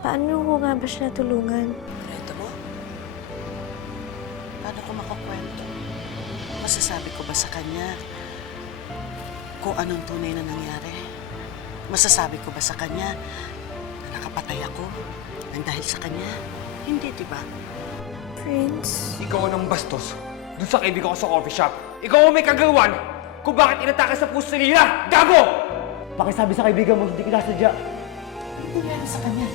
Paano ko nga ba siya natulungan? Ito mo? Paano ko makakwento? Masasabi ko ba sa kanya kung anong tunay na nangyari? Masasabi ko ba sa kanya na nakapatay ako nang dahil sa kanya? Hindi, di ba? Prince? Ikaw ang bastos doon sa kaibigan ko sa coffee shop. Ikaw ang may kagawan kung bakit inatake sa puso nila! Gago! Pakisabi sa kaibigan mo, hindi kita sadya. Hindi meron sa kanya.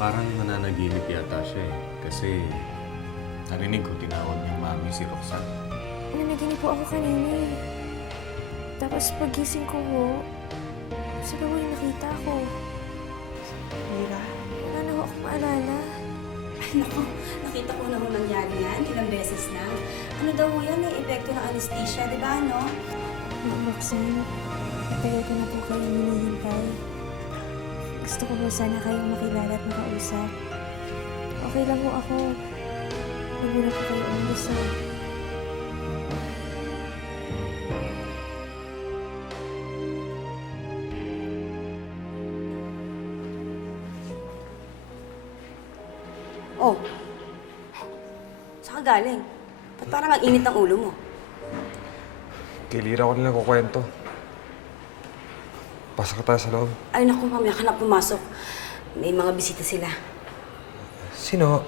Parang nananaginip yata siya eh. Kasi narinig ko tinawag niyang mami si Roxanne. Nanaginip po ako kanina eh. Tapos pagising ko ho, sabi mo yung nakita ko. Mira, Wala na ho akong maalala. Naku, nakita ko na ho nangyari yan, ilang beses na. Ano daw ho yan, may epekto ng anesthesia, di ba, no? Ma'am Roxanne, matagal ko na po kayong hinihintay. Gusto ko po sana kayong makilala at makausap. Okay lang po ako. Huwag mo na po kayo umalis ha. Oh, saan ka galing? Ba't parang ang init ng ulo mo? Kay Lira ko na kukwento. Pasok tayo sa loob. Ay naku, mamaya ka na pumasok. May mga bisita sila. Sino?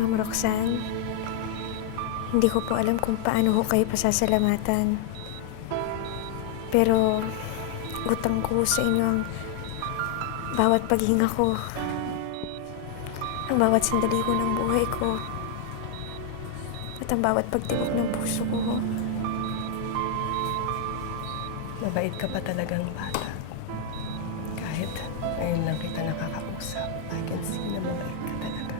Ma'am Roxanne, hindi ko po alam kung paano ko kayo pasasalamatan. Pero utang ko sa inyo ang bawat paghinga ko. Ang bawat sandali ko ng buhay ko. At ang bawat pagtibok ng puso ko. Mabait ka pa talagang bata. Kahit ngayon lang kita nakakausap, I can see na mabait ka talaga.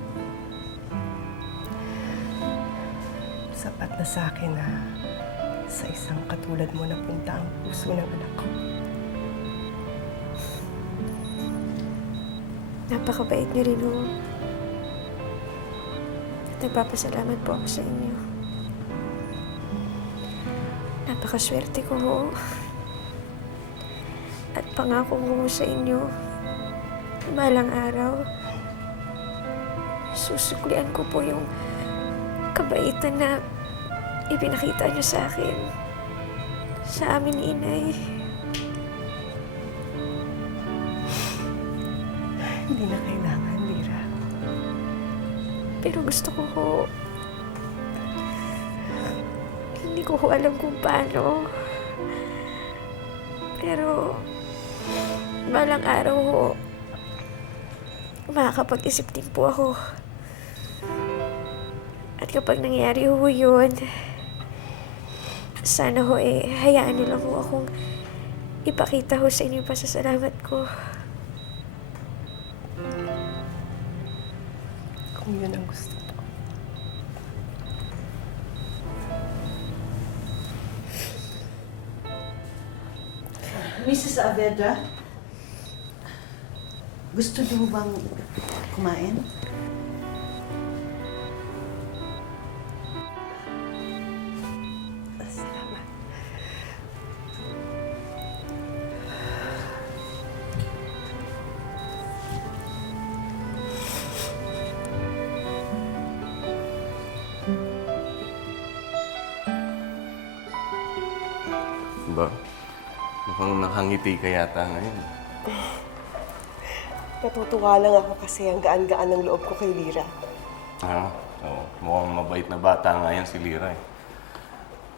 Sapat na sa akin na sa isang katulad mo napunta ang puso ng anak ko. Napakabait niyo rin ho. At nagpapasalamat po ako sa inyo. Napakaswerte ko ho. At pangako ko sa inyo, balang araw, susuklian ko po yung kabaitan na ipinakita niyo sa akin, sa amin ni Inay. Hindi na kailangan, Lira. Pero gusto ko ho, hindi ko ho alam kung paano. Pero, balang araw ho, makakapag-isip din po ako. At kapag nangyari ho yun, sana ho hayaan niyo lang ho akong ipakita ho sa inyo yung pasasalamat ko. Kung yun ang gusto mo. Mrs. Avedra, gusto niyo bang kumain? Salamat. Ba? Mukhang nakangiti ka yata ngayon. Natutuwa lang ako kasi ang gaan-gaan ng loob ko kay Lira. Ha? Oo. Mukhang mabait na bata nga yan si Lira eh.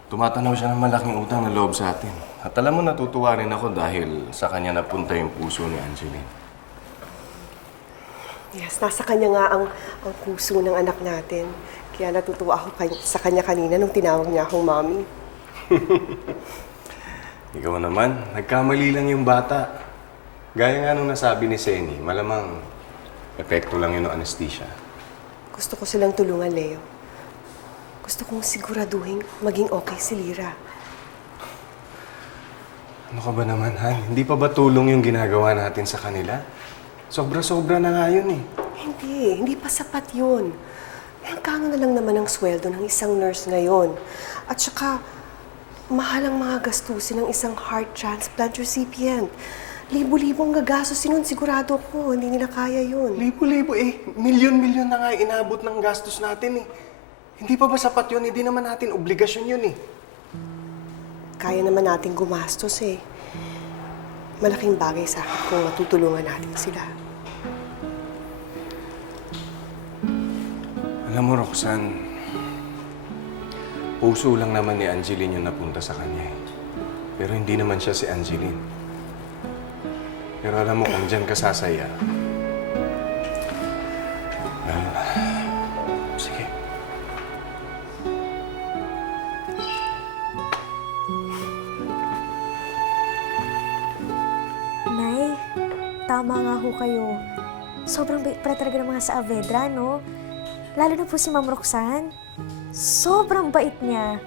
Tumatanaw siya ng malaking utang na loob sa atin. At alam mo, natutuwa rin ako dahil sa kanya napunta yung puso ni Angeline. Yes, nasa kanya nga ang puso ng anak natin. Kaya natutuwa ako sa kanya kanina nung tinawag niya akong mommy. Ikaw naman, nagkamali lang yung bata. Gaya nga nung nasabi ni Senny, malamang epekto lang yun ng anesthesia. Gusto ko silang tulungan, Leo. Gusto kong siguraduhin maging okay si Lira. Ano ka ba naman, Han? Hindi pa ba tulong yung ginagawa natin sa kanila? Sobra-sobra na nga yun eh. Hindi pa sapat yun. Magkano na lang naman ang sweldo ng isang nurse ngayon. At saka, mahal ang mga gastusin ng isang heart transplant recipient. Libo-libong gagastos nun, sigurado ko. Hindi nila kaya yun. Libo-libo eh. Milyon-milyon na nga inabot ng gastos natin eh. Hindi pa ba sapat yun? Hindi naman natin obligasyon yun eh. Kaya naman natin gumastos eh. Malaking bagay sa akin kung matutulungan natin sila. Alam mo, Roxanne, puso lang naman ni Angeline yung napunta sa kanya eh. Pero hindi naman siya si Angeline. Pero alam mo, kung dyan ka sasaya, well, sige. Nay, tama nga ho kayo. Sobrang bait pala talaga ng mga Saavedra, no? Lalo na po si Ma'am Roxanne. Sobrang bait niya.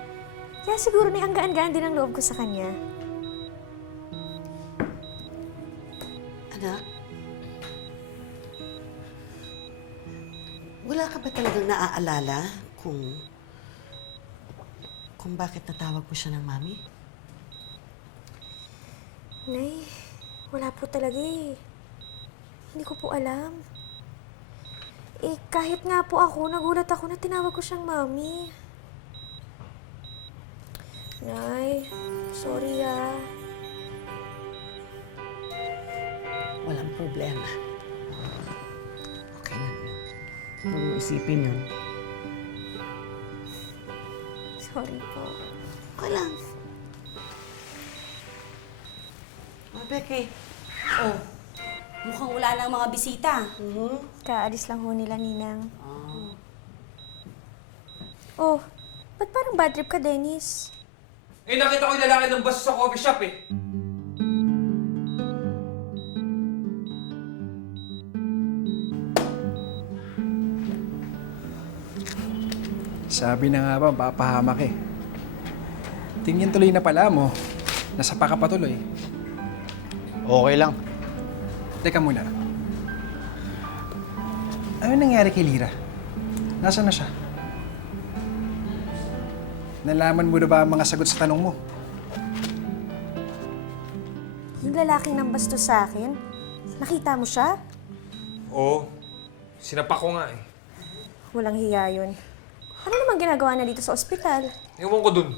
Kaya siguro na ang gaan-gaan din ang loob ko sa kanya. Anak, wala ka ba talagang naaalala kung bakit natawag mo siya ng mami? Nay, wala po talaga eh. Hindi ko po alam. Eh, kahit nga po ako, nagulat ako na tinawag ko siyang mami. Nay, sorry ah. Walang problema. Okay lang yun. Huwag mo isipin yun. Sorry po. Okay lang. Becky. Oh, mukhang wala ng mga bisita. Kaalis lang ho nila, Ninang. Oh, ba't parang bad trip ka, Dennis? Eh, nakita ko yung lalaki ng bus sa coffee shop eh. Sabi na nga ba, papahamak eh. Tingin tuloy na pala mo. Nasa pa ka pa tuloy. Okay lang. Teka muna. Ano nangyari kay Lira? Nasaan na siya? Nalaman mo na ba ang mga sagot sa tanong mo? Yung lalaking nang bastos sa akin, nakita mo siya? Oo. Sinapak ko nga eh. Walang hiya yun. Ano naman ginagawa na dito sa ospital? Ewan ko dun.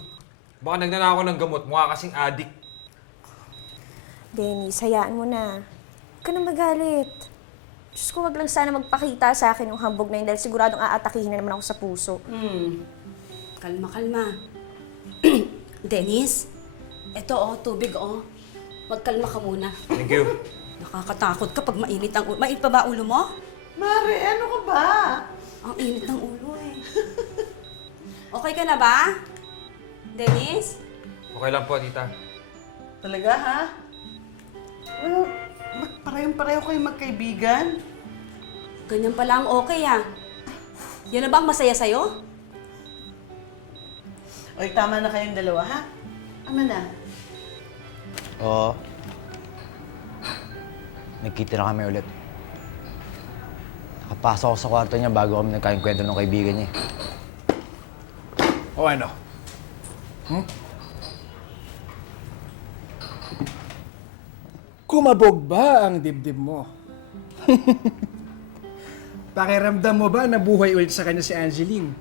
Baka nagnanakaw ng gamot. Mukha kasing addict. Dennis, hayaan mo na. Huwag ka na magalit. Diyos ko, wag lang sana magpakita sa akin yung hambog na yun dahil siguradong aatakihin na naman ako sa puso. Kalma, kalma. Dennis, eto oh, tubig oh. Magkalma ka muna. Thank you. Nakakatakot ka pag mainit ang ulo. Mainit pa ba ulo mo? Mare, ano ka ba? Ang init ng ulo eh. Okay ka na ba? Dennis? Okay lang po, tita. Talaga, ha? Well, parehong-pareho kayo magkaibigan. Ganyan pala ang okay ah. Yan na ba ang masaya sa'yo? Oy, tama na kayong dalawa, ha? Ama na. Oo. Nagkita na kami ulit. Nakapasok ako sa kwarto niya bago kami nagkainkwento ng kaibigan niya. O ano? Kumabog ba ang dibdib mo? Pakiramdam mo ba na buhay ulit sa kanya si Angeline?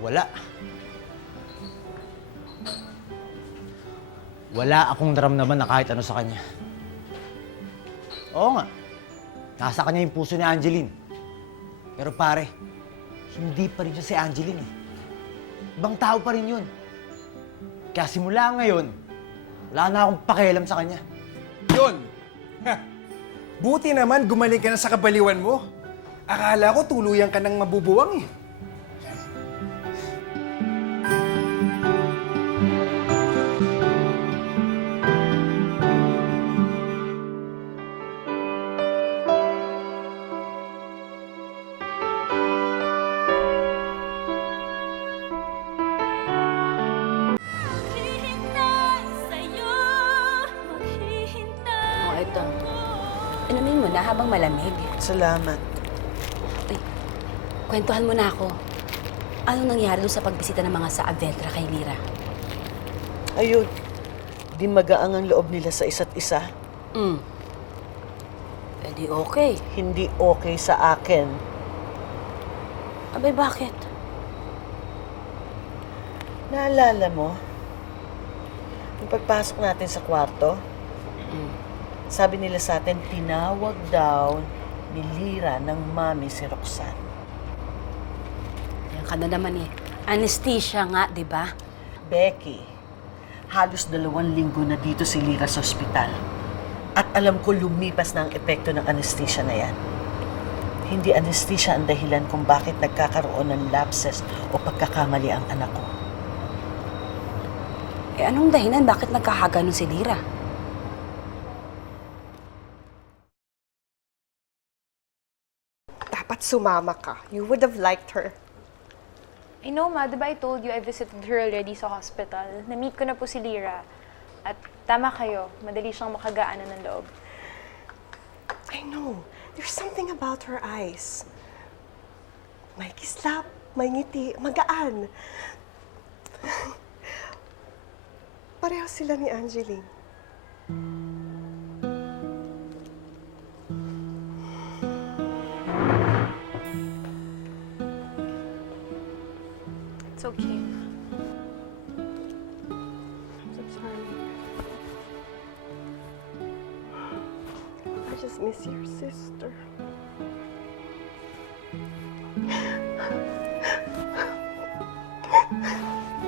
Wala. Wala akong naramdaman na kahit ano sa kanya. Oo nga. Nasa kanya yung puso ni Angeline. Pero pare, hindi pa rin siya si Angeline eh. Ibang tao pa rin yun. Kaya simula ngayon, wala na akong pakialam sa kanya. Yun! Ha! Buti naman gumaling ka na sa kabaliwan mo. Akala ko tuluyan ka ng mabubuwang eh. Oh, ito. Inumin mo na habang malamig. Salamat. Ay, kwentuhan mo na ako. Anong nangyari doon sa pagbisita ng mga Saavedra kay Lira? Ayun, di magaang ang loob nila sa isa't isa. Eh di okay. Hindi okay sa akin. Abay, bakit? Naalala mo, yung pagpasok natin sa kwarto, sabi nila sa atin, tinawag daw ni Lira ng mami si Roxanne. Yan ka na naman eh. Anesthesia nga, di ba? Becky, halos 2 linggo na dito si Lira sa ospital. At alam ko lumipas na ang epekto ng anesthesia na yan. Hindi anesthesia ang dahilan kung bakit nagkakaroon ng lapses o pagkakamali ang anak ko. Eh anong dahilan? Bakit nagkakagano si Lira? Dapat sumama ka. You would have liked her. I know, Ma. Diba I told you I visited her already sa hospital? Na-meet ko na po si Lira. At tama kayo, madali siyang makagaanan ng loob. I know. There's something about her eyes. May kislap, may ngiti, magaan. Pareho sila ni Angeline. It's okay. I'm sorry. I just miss your sister.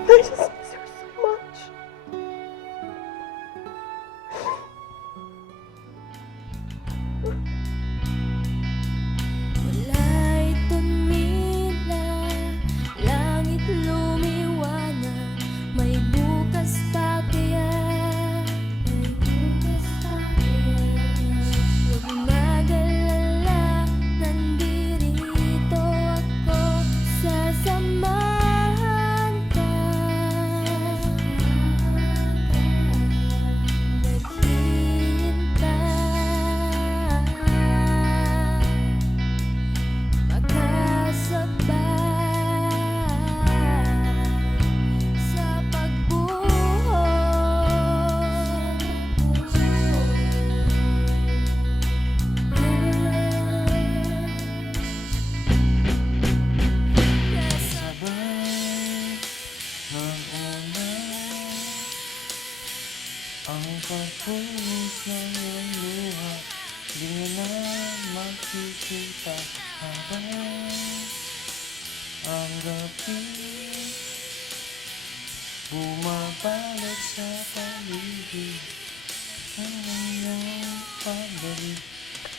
I just miss her so much. Wala'y tumila, langit lumiwanag, may bukas pa kaya, may bukas pa kaya. Huwag mag-alala, nandirito ako, sasamahan ka. Naghihintay, makasabay sa Ang pagpunos ng iyong luha, di na makikita habang ang gabi bumabalot sa paligid ng iyong pabalik.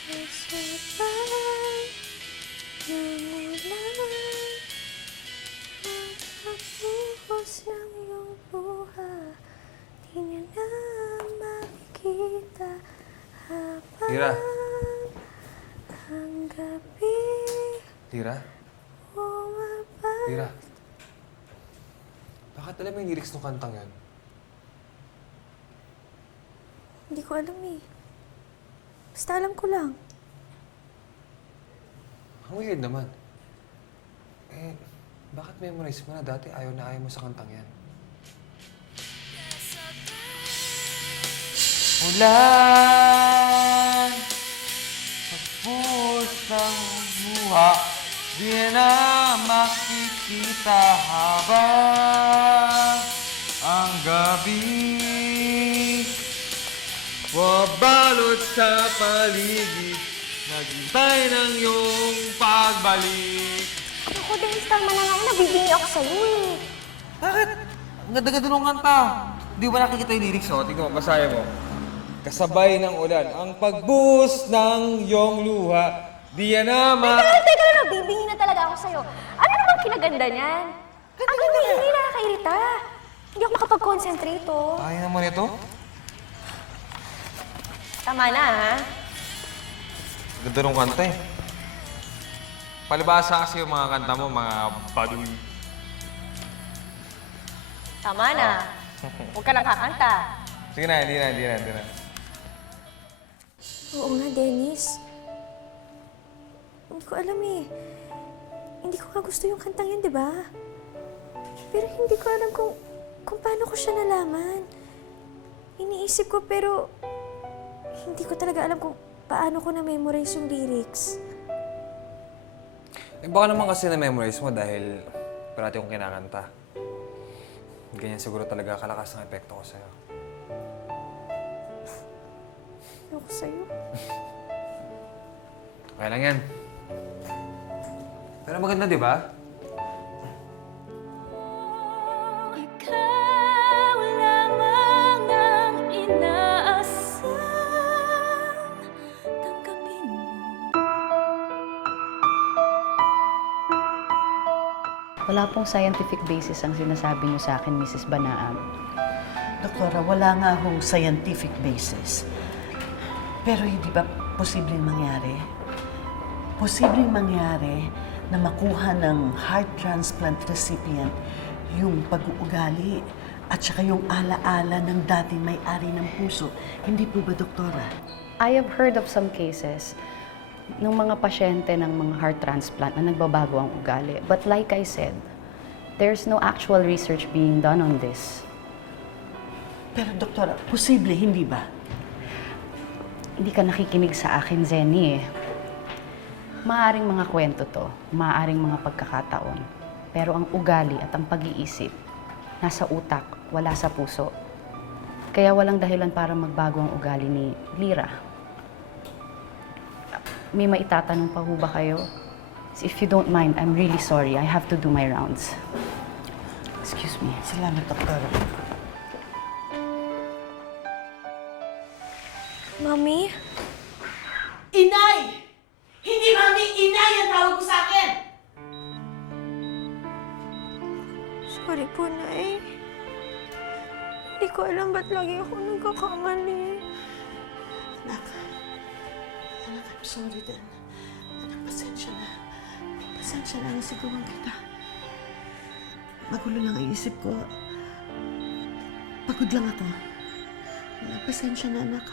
kasabay ng ulan, magkabuhos ng iyong luha, di niya na makikita habang Lira. ang gabi Lira? bumabalik. Lira? Bakit alam mo yung lyrics ng kantang yan? Hindi ko alam eh. Basta alam ko lang. Ang weird naman. Eh, bakit memorize mo na dati ayaw na ayaw mo sa kantang yan? Ulan, pagpuos ng buha, di na makikita habang ang gabi wabalot sa paligid, naghintay ng iyong pagbalik. Ako din, Star, mananay, nabibingi ako sa'yo eh. Bakit? Ang ganda-ganda nung kanta. Di ba nakikita yung lyrics? O, tingnan mo, basahin mo. Kasabay ng ulan, ang pagbuhos ng iyong luha, di yan naman... Teka lang, nabibingi na talaga ako sa'yo. Ano namang kinaganda niyan? Ang hindi nakakairita. Hindi ako makapag-concentrate, oh. Kaya naman ito? Tama na, ha? Ganda nung kanta eh. Palibasa kasi yung mga kanta mo, mga baduy. Tama na. Huwag ka lang kakanta. Sige na, hindi na. Oo nga, Dennis. Hindi ko alam eh. Hindi ko nga gusto yung kantang yan, di ba? Pero hindi ko alam kung kung paano ko siya nalaman. Iniisip ko pero hindi ko talaga alam kung paano ko na-memorize yung lyrics. Eh baka naman kasi na-memorize mo dahil parati kong kinakanta. Ganyan siguro talaga kalakas ng epekto ko sa'yo. Ayoko sa'yo. Okay lang yan. Pero maganda, di ba? Ikaw lamang ang inaasam, tanggapin mo. Wala pong scientific basis ang sinasabi niyo sa akin, Mrs. Banaam. Doktora, wala nga hong scientific basis. Pero hindi ba posibleng mangyari? Posibleng mangyari na makuha ng heart transplant recipient yung pag-uugali at saka yung alaala ng dating may-ari ng puso. Hindi po ba, Doktora? I have heard of some cases ng mga pasyente ng mga heart transplant na nagbabago ang ugali. But like I said, there's no actual research being done on this. Pero, Doktora, posible, hindi ba? Hindi ka nakikinig sa akin, Zenny eh. Maaring mga kwento to, maaring mga pagkakataon. Pero ang ugali at ang pag-iisip, nasa utak, wala sa puso. Kaya walang dahilan para magbago ang ugali ni Lira. May maitatanong pa ho ba kayo? If you don't mind, I'm really sorry. I have to do my rounds. Excuse me. Salamat, Doktora. Mami? Inay! Hindi, Mami! Inay ang tawag mo sa akin! Sorry po, Nay. Hindi ko alam ba't lagi ako nagkakamali. Anak, I'm sorry din. Anak, pasensya na. Pasensya na, nasigawan kita. Magulo lang ang isip ko. Pagod lang ako. Pasensya na, anak.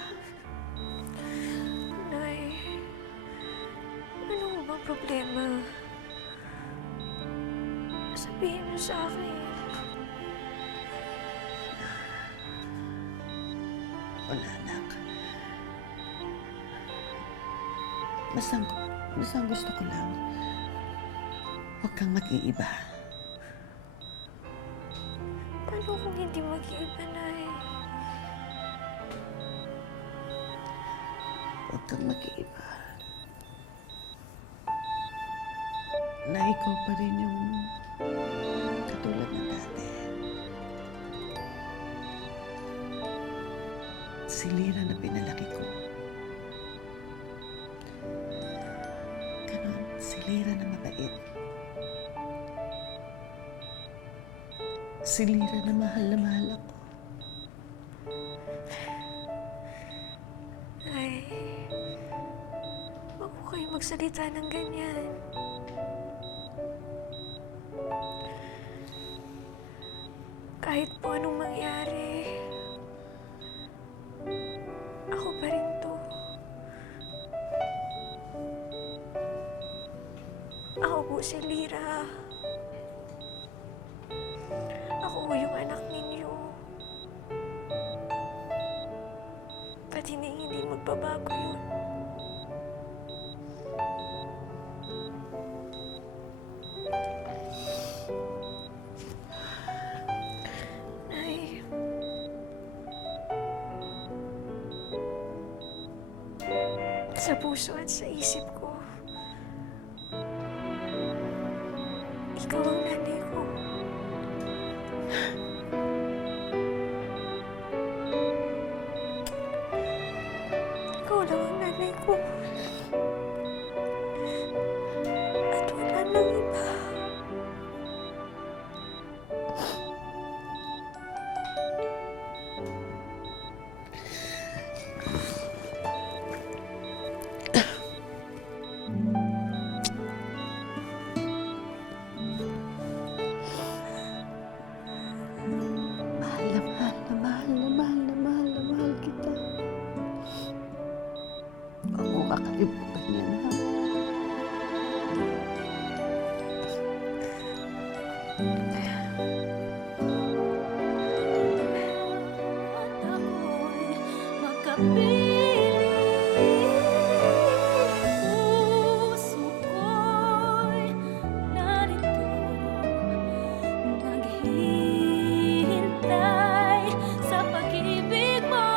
Nay, ano ho bang problema? Sabihin niyo sa akin. Wala, anak. Basta ang gusto ko lang, huwag kang mag-iiba. Paano kung hindi mag-iiba, Nay? Huwag kang mag-iiba. Na ikaw pa rin yung katulad ng dati. Si Lira na pinalaki ko. Ganon, si Lira na mabait. Si Lira na mahal ako. Nay, huwag po kayo magsalita ng ganyan. Kahit po anong mangyari, ako pa rin to. Ako po si Lira. Ako po yung anak ninyo. At hindi magbabago yun. Nay, sa puso at sa isip ko, ikaw ang nanay ko. Ikaw lang ang nanay ko. At wala nang iba. Mahal na mahal na mahal na mahal na mahal na mahal kita. Huwag mo kakalimutan yan, ha? Puso ko'y narito, naghihintay sa pag-ibig mo.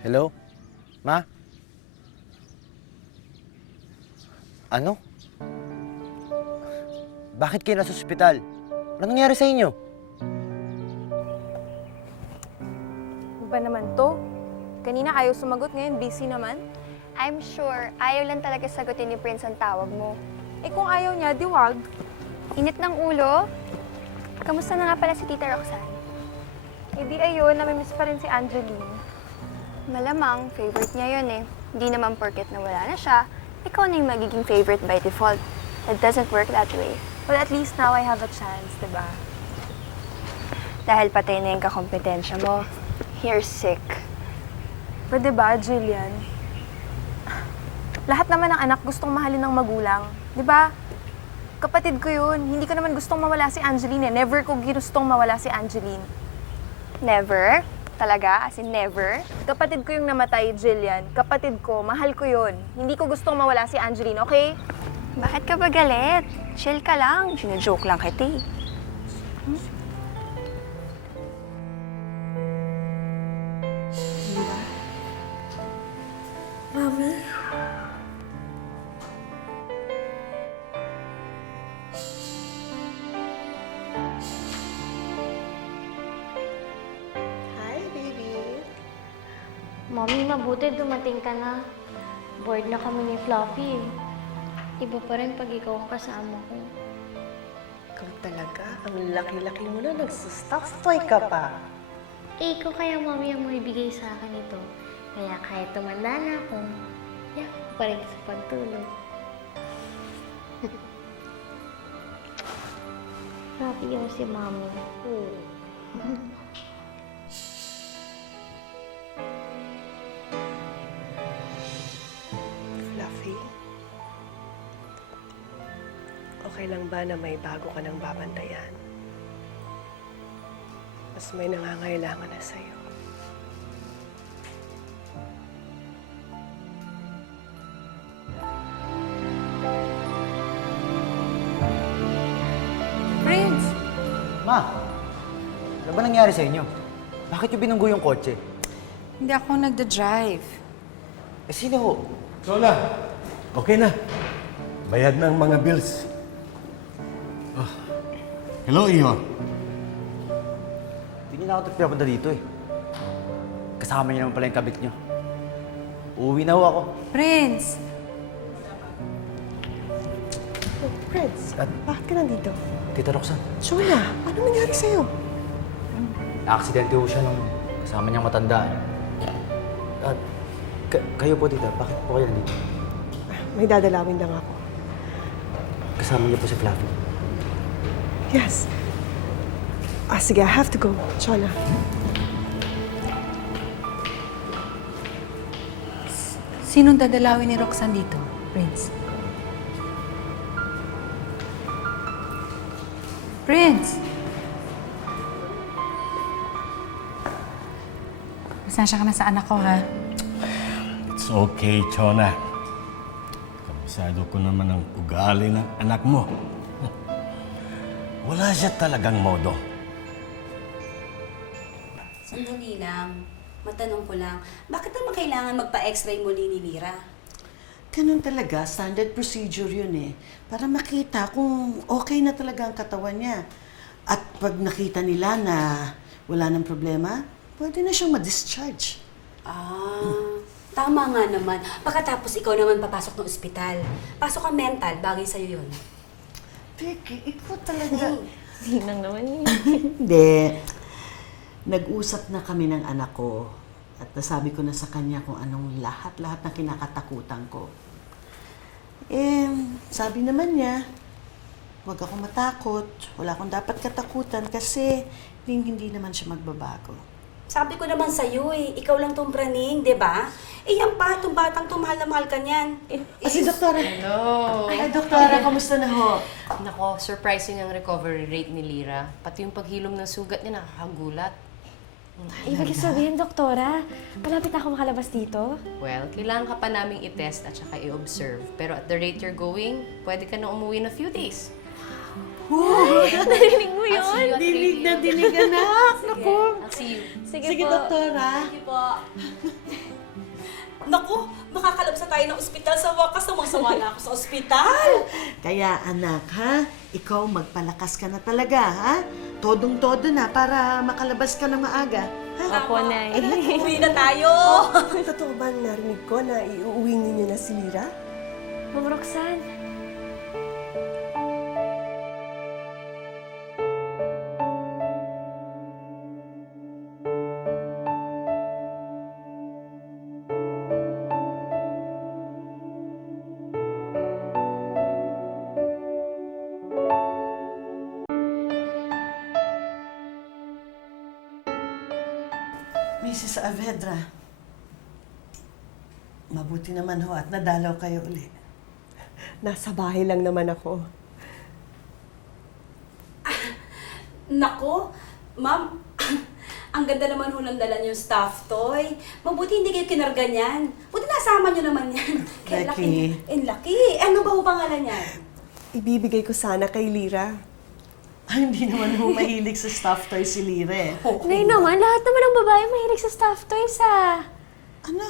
Hello? Ma? Ano? Bakit kayo nasa ospital? Ano nangyari sa inyo? Ano ba naman to? Kanina ayaw sumagot, ngayon busy naman. I'm sure, ayaw lang talaga sagutin ni Prince ang tawag mo. Eh kung ayaw niya, di wag. Init ng ulo? Kamusta na nga pala si Tita Roxanne? Eh di ayun, namimiss pa rin si Angeline. Malamang, favorite niya yun eh. Hindi naman porket na wala na siya, ikaw na yung magiging favorite by default. It doesn't work that way. Well, at least now I have a chance, di ba? Dahil patay na yung kakompetensya mo, you're sick. Pwede ba, Jillian? Lahat naman ng anak gustong mahalin ng magulang. Di ba? Kapatid ko yun. Hindi ko naman gustong mawala si Angeline eh. Never ko ginustong mawala si Angeline. Never? Talaga? As in never? Kapatid ko yung namatay, Jillian. Kapatid ko, mahal ko yun. Hindi ko gustong mawala si Angeline, okay? Bakit ka ba galit? Chill ka lang. Sino-joke lang kita eh. Mami? Mommy, mabuti dumating ka na. Bored na kami ni Fluffy. Iba pa rin pag ikaw ang kasama ko. Ikaw talaga, ang laki-laki mo na, nagsustuff toy ka pa. Eh, ikaw kaya, Mommy, ang maibigay sa akin ito. Kaya kahit tumanda na ako, yak ko pa rin sa pagtulog. Fluffy yung si Mommy. Fluffy, okay lang ba na may bago ka ng babantayan? Mas may nangangailangan na sa'yo. Prince! Ma, ano ba nangyari sa inyo? Bakit yung binunggo yung kotse? Hindi ako nagda-drive. Eh, sino ho? Lola, okay na. Bayad na ang mga bills. Oh. Hello, Iho. Hindi niyo na ako pinapunta dito eh. Kasama niyo naman pala yung kabit niyo. Uuwi na ho ako. Prince! Oh, Prince, bakit ka nandito? Tita Roxanne, Jonah, ano nangyari sa'yo? na-aksidente ho siya nung kasama niyang matanda eh. At kayo po, tita, bakit po kayo nandito? May dadalawin lang ako. Kasama niyo po si Fluffy. Yes. Sige, I have to go. Jonah. Sinong dadalawin ni Roxanne dito, Prince? Prince! Pasensya ka na sa anak ko, ha? It's okay, Chona. Kabisado ko naman ang ugali ng anak mo. Wala siya talagang modo. Sandali lang. Matanong ko lang, bakit naman kailangan magpa-x-ray muli ni Lira? Ganun talaga, standard procedure yun eh. Para makita kung okay na talaga ang katawan niya. At pag nakita nila na wala nang problema, pwede na siyang ma-discharge. Tama nga naman. Pagkatapos ikaw naman papasok ng ospital. Pasok ka mental, bagay sa'yo yun. Becky, ikaw talaga. Sinang naman yun. Hindi. Nag-usap na kami ng anak ko at nasabi ko na sa kanya kung anong lahat-lahat na kinakatakutan ko. Sabi naman niya, huwag akong matakot, wala akong dapat katakutan kasi hindi naman siya magbabago. Sabi ko naman sa'yo ikaw lang tong praning, di ba? Yan pa, itong batang mahal na mahal ka niyan. Si Doktora. Hello! Ay, Doktora, kamusta na ho? Nako, surprising ang recovery rate ni Lira. Pati yung paghilom ng sugat niya nakakagulat. Ibig sabihin, Doktora, malapit na ako makalabas dito? Well, kailangan ka pa naming i-test at saka i-observe. Pero at the rate you're going, pwede ka na umuwi in a few days. Narinig mo yun? I'll see you at Dinig na 3 p.m. dinig, anak. Naku. I'll see you. Sige, Doktora. Sige po. Naku, makakalabas na tayo ng ospital sa wakas. Sumang-sama na ako sa ospital. Kaya anak, ha? Ikaw magpalakas ka na talaga, ha? Todong-todo na para makalabas ka ng maaga. Ha? Opo, Nay. Uwi na tayo. Totoo ba ang narinig ko na iuwi ninyo na si Lira? Ma'am Roxanne, Mrs. Avedra, mabuti naman ho at nadalaw kayo uli. Nasa bahay lang naman ako. Nako, ma'am, ang ganda naman ho ng dala niyong stuffed toy. Mabuti hindi kayo kinarga niyan. Buti nasama niyo naman yan. Lucky. Lucky. Ano ba ho pangalan niyan? Ibibigay ko sana kay Lira. Ay, hindi naman ho mahilig sa stuffed toy si Lire. Nay naman, lahat naman ng babae mahilig sa stuffed toys, Ano?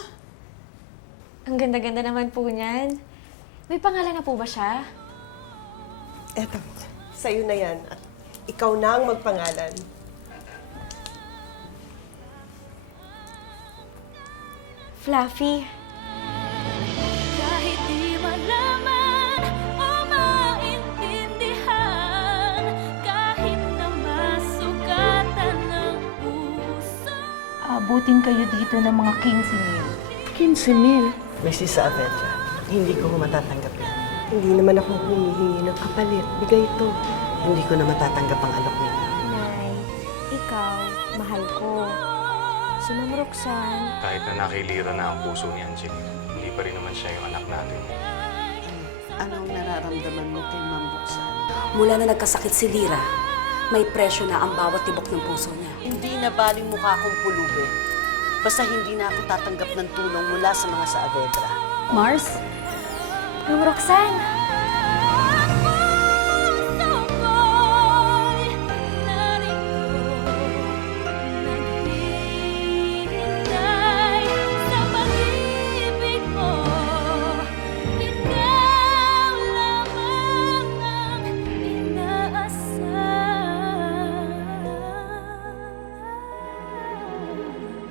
Ang ganda-ganda naman po niyan. May pangalan na po ba siya? Eto, sa'yo na yan. At ikaw na ang magpangalan. Fluffy. Kahit di malaman o maintindihan, kahit na masugatan ng puso. Abutin kayo dito ng mga 15,000. Mrs. Avedra, hindi ko ho matatanggap yan. Hindi naman ako humihingi ng kapalit. Bigay ito. Hindi ko na matatanggap ang alok niya. Nay, ikaw, mahal ko. Si Ma'am Roxanne, Kahit na nakilira na ang puso ni Angeline, hindi pa rin naman siya yung anak natin. Anong nararamdaman mo kay Ma'am Roxanne? Mula na nagkasakit si Lira, may presyo na ang bawat tibok ng puso niya. Hindi na baling mukha kong pulubi. Basta hindi na ako tatanggap ng tulong mula sa mga Saavedra. Mars? Ma'am Roxanne,